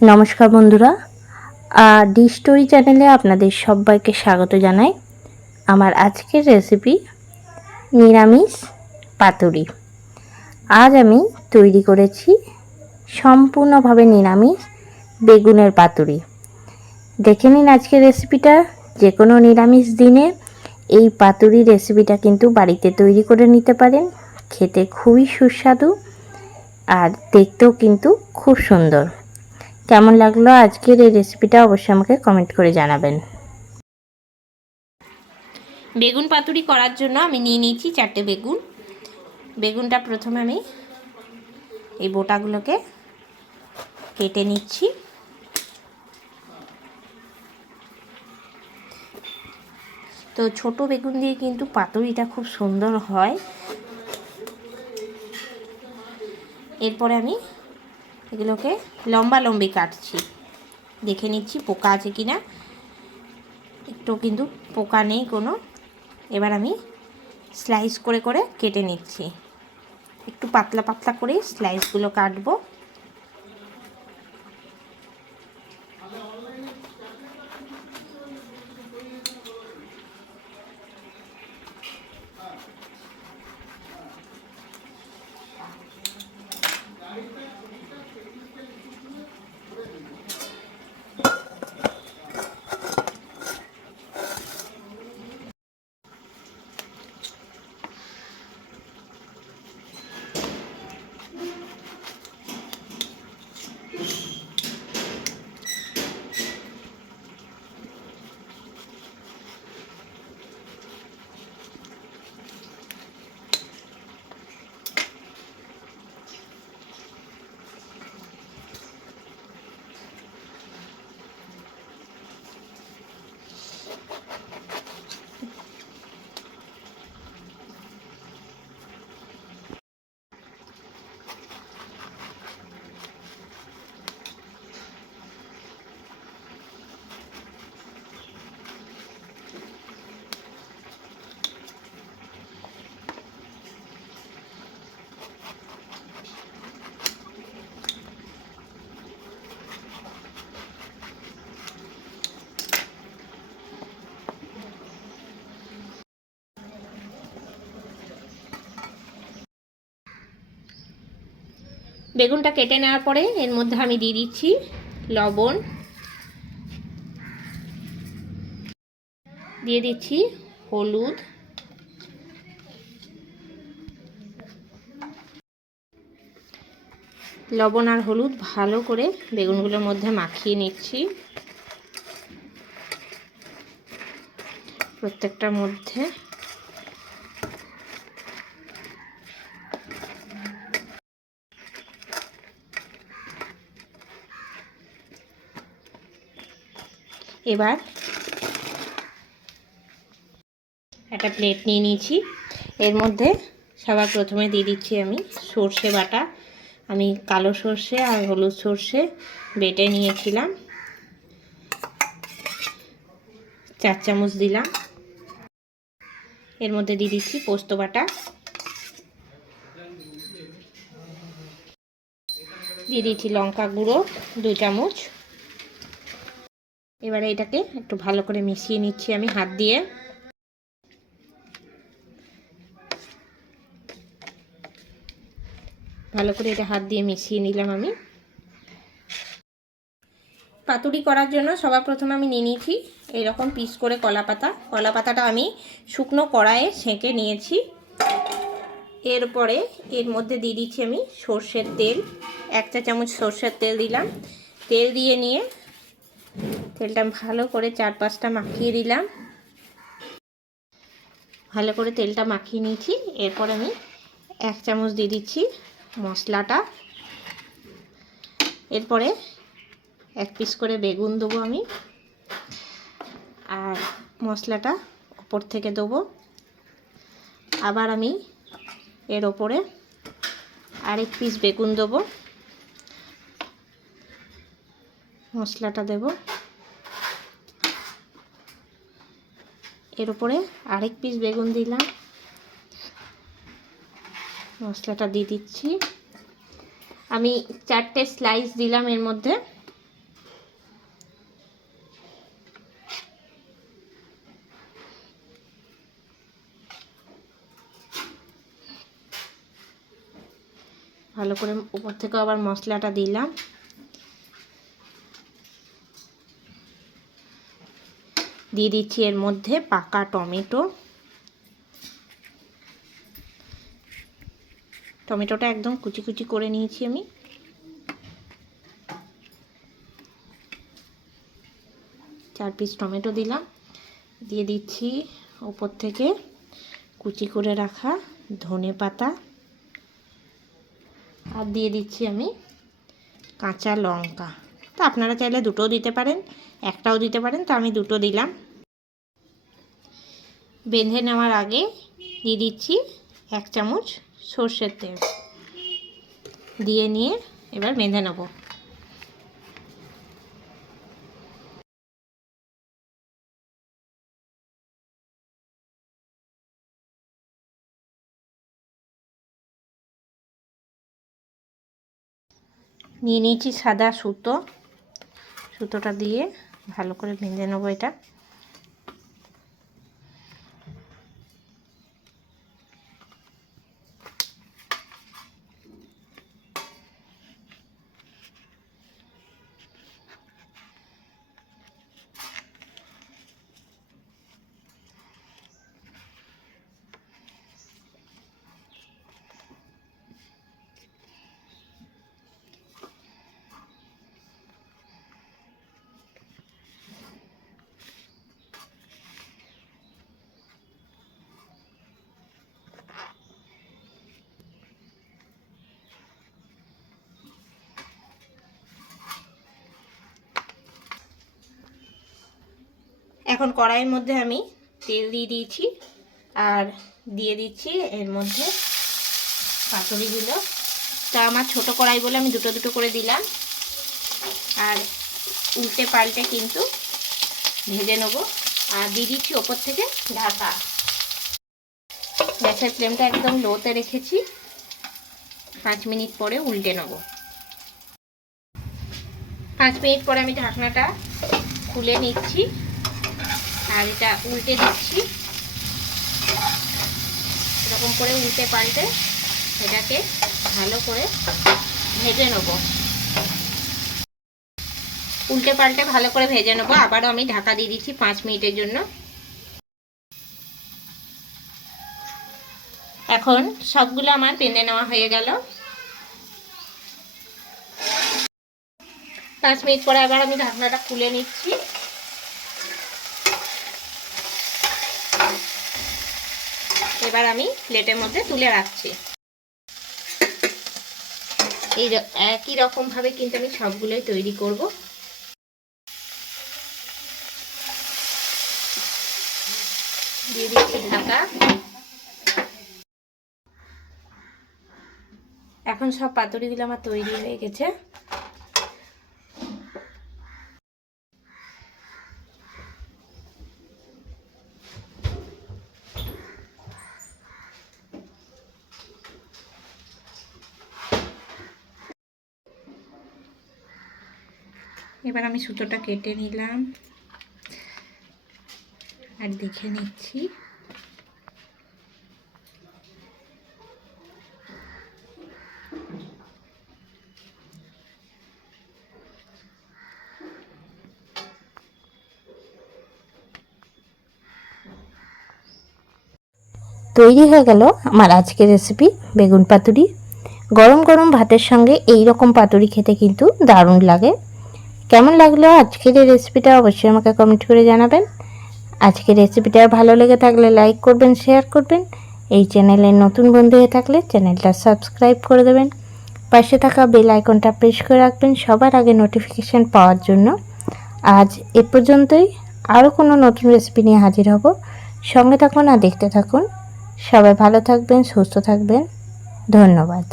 নমস্কার বন্ধুরা, D story চ্যানেলে আপনাদের সবাইকে স্বাগত জানাই। আমার আজকের রেসিপি নিরামিষ পাতুরি। আজ আমি তৈরি করেছি সম্পূর্ণভাবে নিরামিষ বেগুনের পাতুরি। দেখে নিন আজকের রেসিপিটা। যে কোনো নিরামিষ দিনে এই পাতুরি রেসিপিটা কিন্তু বাড়িতে তৈরি করে নিতে পারেন। খেতে খুবই সুস্বাদু আর দেখতেও কিন্তু খুব সুন্দর। কেমন লাগলো আজকের এই রেসিপিটা অবশ্যই আমাকে কমেন্ট করে জানাবেন। বেগুন পাতুরি করার জন্য আমি নিয়ে নিয়েছি 4টে বেগুন। বেগুনটা প্রথমে আমি এই বোটাগুলোকে কেটে নিচ্ছি। তো ছোট বেগুন দিয়ে কিন্তু পাতুরিটা খুব সুন্দর হয়। এরপরে আমি এগুলোকে লম্বা লম্বি কাটছি। দেখে নিচ্ছি পোকা আছে কিনা। একটু কিন্তু পোকা নেই কোনো। এবার আমি স্লাইস করে করে কেটে নিচ্ছি। একটু পাতলা পাতলা করে স্লাইসগুলো কাটবো। বেগুনটা কেটে নেওয়ার পরে এর মধ্যে আমি দিয়ে দিচ্ছি লবণ, দিয়ে দিচ্ছি হলুদ, লবণ আর হলুদ ভালো করে বেগুনগুলোর মধ্যে মাখিয়ে নিচ্ছি। প্রত্যেকটার মধ্যে এবার একটা প্লেট নিয়ে নিয়েছি। এর মধ্যে সবার প্রথমে দিয়ে দিচ্ছি আমি সর্ষে বাটা। আমি কালো সর্ষে আর হলুদ সর্ষে বেটে নিয়েছিলাম, 4 চামচ দিলাম। এর মধ্যে দিয়ে দিচ্ছি পোস্ত বাটা, দিয়ে দিচ্ছি লঙ্কা গুঁড়ো 2 চামচ। এবারে এটাকে একটু ভালো করে মিশিয়ে নিচ্ছি আমি হাত দিয়ে। ভালো করে এটা হাত দিয়ে মিশিয়ে নিলাম আমি। পাতুরি করার জন্য সবার প্রথমে আমি নিয়ে নিয়েছি এরকম পিস করে কলা পাতা। কলা পাতাটা আমি শুকনো কড়াইয়ে সেঁকে নিয়েছি। এরপরে এর মধ্যে দিয়ে দিচ্ছি আমি সর্ষের তেল, 1 চা চামচ সর্ষের তেল দিলাম। তেল দিয়ে নিয়ে তেলটা ভালো করে 4-5টা মাখিয়ে দিলাম। ভালো করে তেলটা মাখিয়ে নিয়েছি। এরপর আমি 1 চামচ দিয়ে দিচ্ছি মশলাটা। এরপরে 1 পিস করে বেগুন দেবো আমি, আর মশলাটা উপর থেকে দেবো। আবার আমি এর ওপরে আরেক পিস বেগুন দেবো, মশলাটা দেব। এর উপরে আরেক পিস বেগুন দিলাম, মশলাটা দিয়ে দিচ্ছি। আমি 4টে স্লাইস দিলাম এর মধ্যে। ভালো করে উপর থেকে আবার মশলাটা দিলাম। দিয়ে দিচ্ছি এর মধ্যে পাকা টমেটো। টমেটোটা একদম কুচি কুচি করে নিয়েছি আমি। চার পিস টমেটো দিলাম। দিয়ে দিচ্ছি উপর থেকে কুচি করে রাখা ধনে পাতা, আর দিয়ে দিচ্ছি আমি কাঁচা লঙ্কা। তো আপনারা চাইলে দুটোও দিতে পারেন, একটাও দিতে পারেন, তো আমি দুটো দিলাম। বেঁধে নেওয়ার আগে দিয়ে দিচ্ছি 1 চামচ সর্ষের তেল, দিয়ে নিয়ে এবার বেঁধে নেব। নিয়ে নিয়েছি সাদা সুতো, সুতোটা দিয়ে ভালো করে বেঁধে নেবো এটা। এখন কড়াইয়ের মধ্যে আমি তেল দিয়ে দিয়েছি, আর দিয়ে দিচ্ছি এর মধ্যে পাতুরিগুলো। তা আমার ছোট কড়াই বলে আমি দুটো দুটো করে দিলাম, আর উল্টে পাল্টে কিন্তু ভেজে নেবো। আর দিয়ে দিচ্ছি ওপর থেকে ঢাকা। গ্যাসের ফ্লেমটা একদম লোতে রেখেছি। 5 মিনিট পরে উল্টে নেব। 5 মিনিট পরে আমি ঢাকনাটা খুলে নিচ্ছি, আর এটা উল্টে দিচ্ছি। এরকম করে উল্টে পাল্টে এটাকে ভালো করে ভেজে নেব। উল্টে পাল্টে ভালো করে ভেজে নেব। আবারও আমি ঢাকা দিয়ে দিচ্ছি 5 মিনিটের জন্য। এখন সবগুলো আমার বেঁধে নেওয়া হয়ে গেল। 5 মিনিট পরে আবার আমি ঢাকনাটা খুলে নিচ্ছি। এবার আমি প্লেটের মধ্যে তুলে রাখছি। এই একই রকম ভাবে কিন্তু আমি সবগুলোই তৈরি করব। দিয়ে দিচ্ছি ঢাকা। এখন সব পাতুরিগুলো আমার তৈরি হয়ে গেছে। এবার আমি সুতোটা কেটে নিলাম আর দেখে নিচ্ছি। তৈরি হয়ে গেল আমার আজকের রেসিপি বেগুন পাতুরি। গরম গরম ভাতের সঙ্গে এই রকম পাতুরি খেতে কিন্তু দারুণ লাগে। কেমন লাগলো আজকের এই রেসিপিটা অবশ্যই আমাকে কমেন্ট করে জানাবেন। আজকের রেসিপিটা ভালো লেগে থাকলে লাইক করবেন, শেয়ার করবেন। এই চ্যানেলের নতুন বন্ধু হয়ে থাকলে চ্যানেলটা সাবস্ক্রাইব করে দেবেন। পাশে থাকা বেল আইকনটা প্রেস করে রাখবেন সবার আগে নোটিফিকেশান পাওয়ার জন্য। আজ এ পর্যন্তই। আরও কোনো নতুন রেসিপি নিয়ে হাজির হব। সঙ্গে থাকুন আর দেখতে থাকুন। সবাই ভালো থাকবেন, সুস্থ থাকবেন। ধন্যবাদ।